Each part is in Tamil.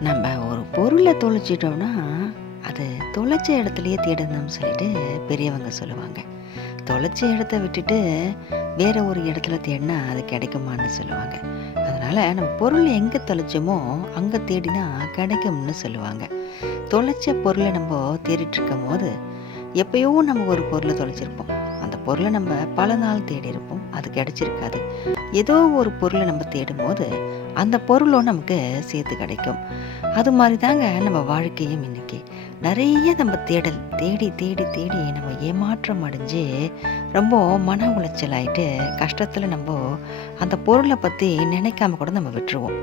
நம்ம ஒரு பொருளை தொலைச்சிட்டோம்னா, அது தொலைச்ச இடத்துலயே தேடணும்னு சொல்லிட்டு பெரியவங்க சொல்லுவாங்க. தொலைச்ச இடத்த விட்டுட்டு வேற ஒரு இடத்துல தேடினா அது கிடைக்குமான்னு சொல்லுவாங்க. அதனால நம்ம பொருள் எங்க தொலைச்சோமோ அங்க தேடினா கிடைக்கும்னு சொல்லுவாங்க. தொலைச்ச பொருளை நம்ம தேடிட்டு இருக்கும்போது, எப்பயோ நம்ம ஒரு பொருளை தொலைச்சிருப்போம். அந்த பொருளை நம்ம பல நாள் தேடி இருப்போம். அது கிடைச்சிருக்காது. ஏதோ ஒரு பொருளை நம்ம தேடும்போது, அந்த பொருளும் நமக்கு சேர்த்து கிடைக்கும். அது மாதிரி தாங்க நம்ம வாழ்க்கையும் இன்னைக்கு. நெறைய நம்ம தேடல் தேடி தேடி தேடி நம்ம ஏமாற்றம் அடைஞ்சு, ரொம்ப மன உளைச்சல் ஆயிட்டு, கஷ்டத்துல அந்த பொருள பத்தி நினைக்காம கூட நம்ம விட்டுருவோம்.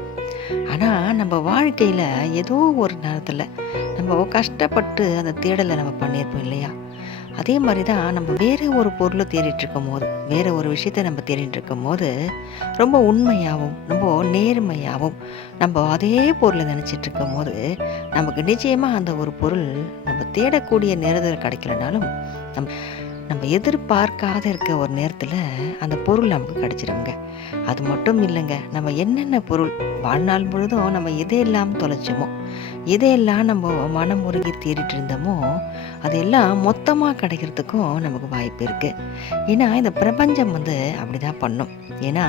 ஆனா, நம்ம வாழ்க்கையில ஏதோ ஒரு நேரத்துல நம்ம கஷ்டப்பட்டு அந்த தேடல நம்ம பண்ணியிருப்போம் இல்லையா? அதே மாரி தான் நம்ம வேற ஒரு பொருள தேடிட்டு இருக்கும்போது, வேற ஒரு விஷயத்த நம்ம தேடிட்டு இருக்கும்போது, ரொம்ப உண்மையாவும், ரொம்ப நேர்மையாவும், நம்ம அதே பொருள நெனச்சிட்டு இருக்கும்போது, நமக்கு நிச்சயமா அந்த ஒரு பொருள் நம்ம தேடக்கூடிய நேரத்துல கிடைக்கலனாலும், நம் நம்ம எதிர்பார்க்காத இருக்க ஒரு நேரத்துல அந்த பொருள் நமக்கு கிடைச்சிருங்க. அது மட்டும் இல்லங்க. நம்ம என்னென்ன பொருள் வாழ்நாள் முழுதும் நம்ம எதையெல்லாம் தொலைச்சோமோ, எதையெல்லாம் நம்ம மனம் உருகி தேடிட்டு இருந்தோமோ, அதெல்லாம் மொத்தமா கிடைக்கிறதுக்கும் நமக்கு வாய்ப்பு இருக்கு. ஏன்னா, இந்த பிரபஞ்சம் அப்படிதான் பண்ணும். ஏன்னா,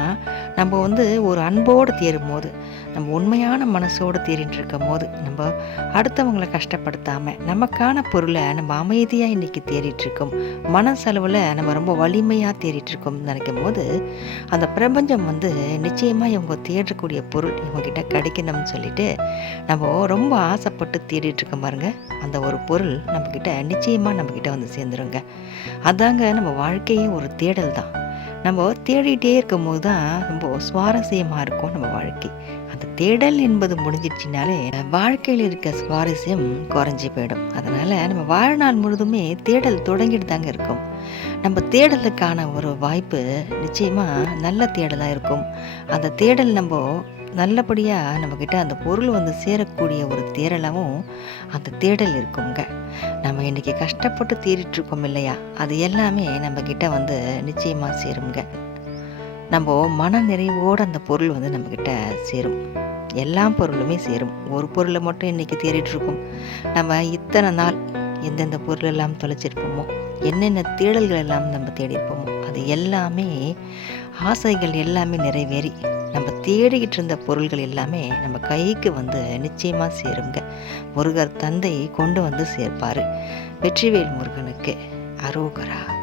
நம்ம ஒரு அன்போடு தேடும்போது, நம்ம உண்மையான மனசோடு தேடிட்டு இருக்கும்போது, நம்ம அடுத்தவங்கள கஷ்டப்படுத்தாம, நமக்கான பொருள நம்ம அமைதியா இன்னைக்கு தேடிட்டு இருக்கோம். மனசளவுல நம்ம ரொம்ப வலிமையா தேடிட்டு இருக்கோம்னு நினைக்கும்போது, அந்த பிரபஞ்சம் நிச்சயமா இவங்க தேடக்கூடிய பொருள் இவங்ககிட்ட கிடைக்கணும்னு சொல்லிட்டு, நம்ம ரொம்ப ஆசைப்பட்டு தேடிட்டு இருக்கோம் பாருங்க. அந்த ஒரு பொருள் நம்மகிட்ட நிச்சயமா நம்மகிட்ட வந்து சேர்ந்துருங்க. அதாங்க நம்ம வாழ்க்கையே ஒரு தேடல் தான். நம்ம தேடிட்டே இருக்கும்போது தான் ரொம்ப சுவாரஸ்யமா இருக்கும் நம்ம வாழ்க்கை. அந்த தேடல் என்பது முடிஞ்சிடுச்சுனாலே வாழ்க்கையில் இருக்க சுவாரஸ்யம் குறைஞ்சி போயிடும். அதனால நம்ம வாழ்நாள் முழுதுமே தேடல் தொடங்கிட்டு தாங்க இருக்கும். நம்ம தேடலுக்கான ஒரு வாய்ப்பு நிச்சயமா நல்ல தேடலா இருக்கும். அந்த தேடல் நல்லபடியா நம்மகிட்ட அந்த பொருள் சேரக்கூடிய ஒரு தேடலாவும் அந்த தேடல் இருக்குங்க. நம்ம இன்னைக்கு கஷ்டப்பட்டு தேடிட்டு இருக்கோம் இல்லையா? அது எல்லாமே நம்மகிட்ட நிச்சயமா சேருங்க. நம்ம மன நிறைவோட அந்த பொருள் நம்மகிட்ட சேரும். எல்லா பொருளுமே சேரும். ஒரு பொருளை மட்டும் இன்னைக்கு தேடிட்டு இருக்கோம். நம்ம இத்தனை நாள் எந்தெந்த பொருள் எல்லாம் தொலைச்சிருப்போமோ, என்னென்ன தேடல்கள் எல்லாம் நம்ம தேடியிருப்போமோ, அது எல்லாமே ஆசைகள் எல்லாமே நிறைவேறி, நம்ம தேடிக்கிட்டு இருந்த பொருள்கள் எல்லாமே நம்ம கைக்கு நிச்சயமா சேருங்க. முருகர் தந்தை கொண்டு சேர்ப்பாரு. வெற்றிவேல் முருகனுக்கு அரோகரா.